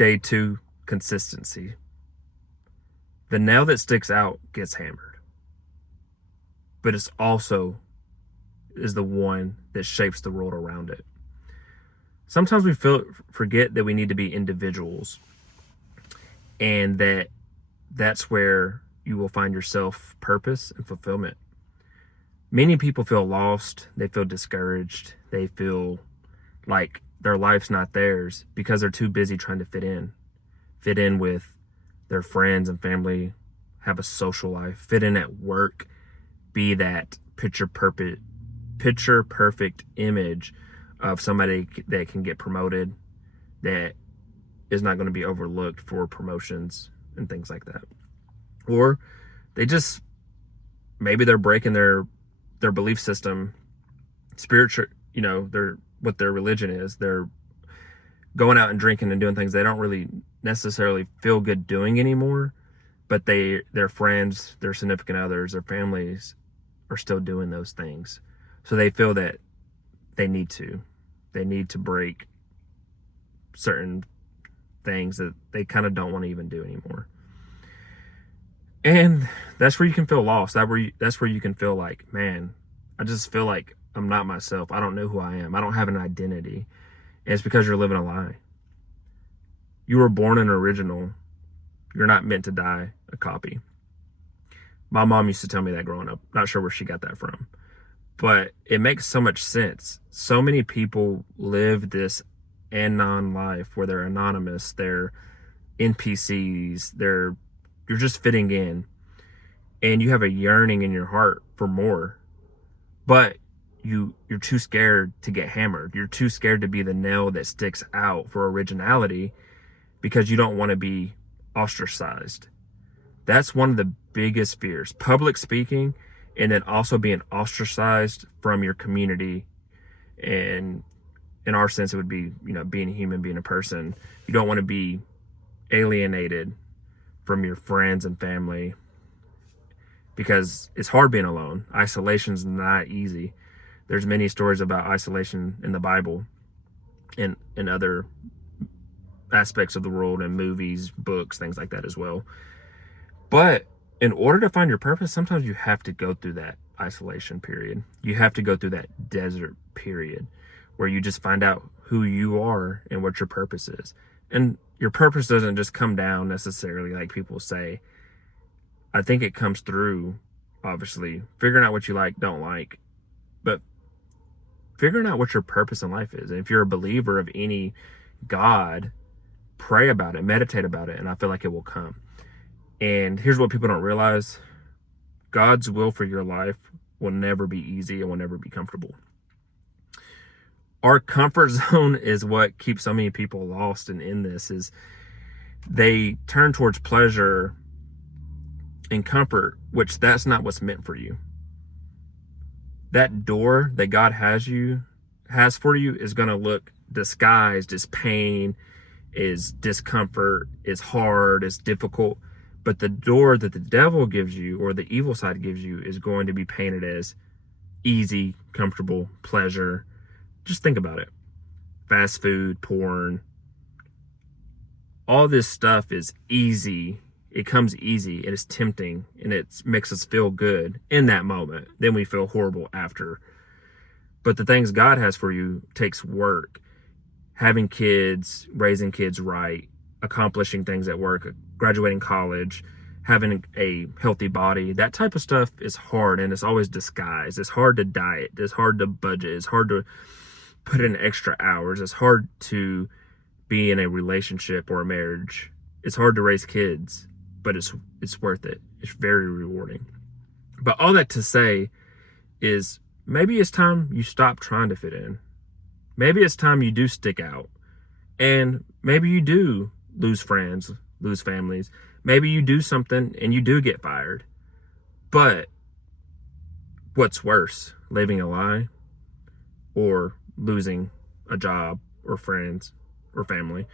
Day 2, consistency. The nail that sticks out gets hammered, but it's also is the one that shapes the world around it. Sometimes we forget that we need to be individuals, and that's where you will find yourself purpose and fulfillment. Many people feel lost, they feel discouraged, they feel like their life's not theirs because they're too busy trying to fit in with their friends and family, have a social life, fit in at work, be that picture perfect image of somebody that can get promoted, that is not going to be overlooked for promotions and things like that. Or they just, maybe they're breaking their belief system, spiritual, their what their religion is. They're going out and drinking and doing things they don't really necessarily feel good doing anymore, but their friends, their significant others, their families are still doing those things. So they feel that they need to break certain things that they kind of don't want to even do anymore. And that's where you can feel lost. That's where you can feel like, man, I just feel like I'm not myself. I don't know who I am. I don't have an identity. And it's because you're living a lie. You were born an original. You're not meant to die a copy. My mom used to tell me that growing up. Not sure where she got that from. But it makes so much sense. So many people live this anon life where they're anonymous, they're NPCs, you're just fitting in, and you have a yearning in your heart for more, but you're too scared to get hammered. You're too scared to be the nail that sticks out for originality because you don't want to be ostracized. That's one of the biggest fears, public speaking, and then also being ostracized from your community. And in our sense, it would be, being a human, being a person. You don't want to be alienated from your friends and family because it's hard being alone. Isolation's not easy. There's many stories about isolation in the Bible and in other aspects of the world, and movies, books, things like that as well. But in order to find your purpose, sometimes you have to go through that isolation period. You have to go through that desert period where you just find out who you are and what your purpose is. And your purpose doesn't just come down necessarily like people say. I think it comes through, obviously, figuring out what you like, don't like, but figuring out what your purpose in life is. And if you're a believer of any God, pray about it, meditate about it, and I feel like it will come. And here's what people don't realize. God's will for your life will never be easy and will never be comfortable. Our comfort zone is what keeps so many people lost, and in this is they turn towards pleasure and comfort, which that's not what's meant for you. That door that God has for you is going to look disguised as pain, is discomfort, is hard, is difficult. But the door that the devil gives you, or the evil side gives you, is going to be painted as easy, comfortable, pleasure. Just think about it. Fast food, porn, all this stuff is easy. It comes easy. It is tempting, and it makes us feel good in that moment. Then we feel horrible after. But the things God has for you takes work. Having kids, raising kids right, accomplishing things at work, graduating college, having a healthy body, that type of stuff is hard, and it's always disguised. It's hard to diet. It's hard to budget. It's hard to put in extra hours. It's hard to be in a relationship or a marriage. It's hard to raise kids, but it's worth it. It's very rewarding. But all that to say is maybe it's time you stop trying to fit in. Maybe it's time you do stick out. And maybe you do lose friends, lose families. Maybe you do something and you do get fired. But what's worse, living a lie or losing a job or friends or family?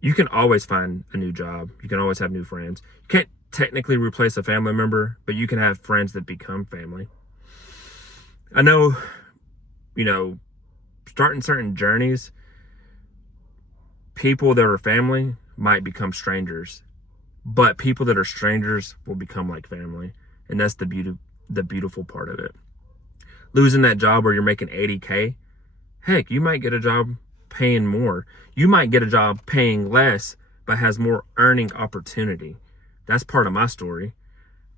You can always find a new job. You can always have new friends. You can't technically replace a family member, but you can have friends that become family. I know, starting certain journeys, People that are family might become strangers, but people that are strangers will become like family. And that's the beautiful part of it. Losing that job where you're making 80K, heck, you might get a job paying more. You might get a job paying less, but has more earning opportunity. That's part of my story,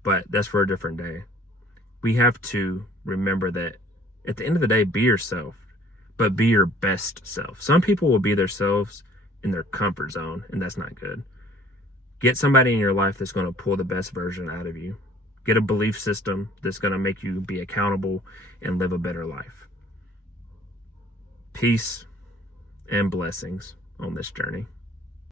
but that's for a different day. We have to remember that at the end of the day, be yourself, but be your best self. Some people will be themselves in their comfort zone, and that's not good. Get somebody in your life that's going to pull the best version out of you. Get a belief system that's going to make you be accountable and live a better life. Peace and blessings on this journey.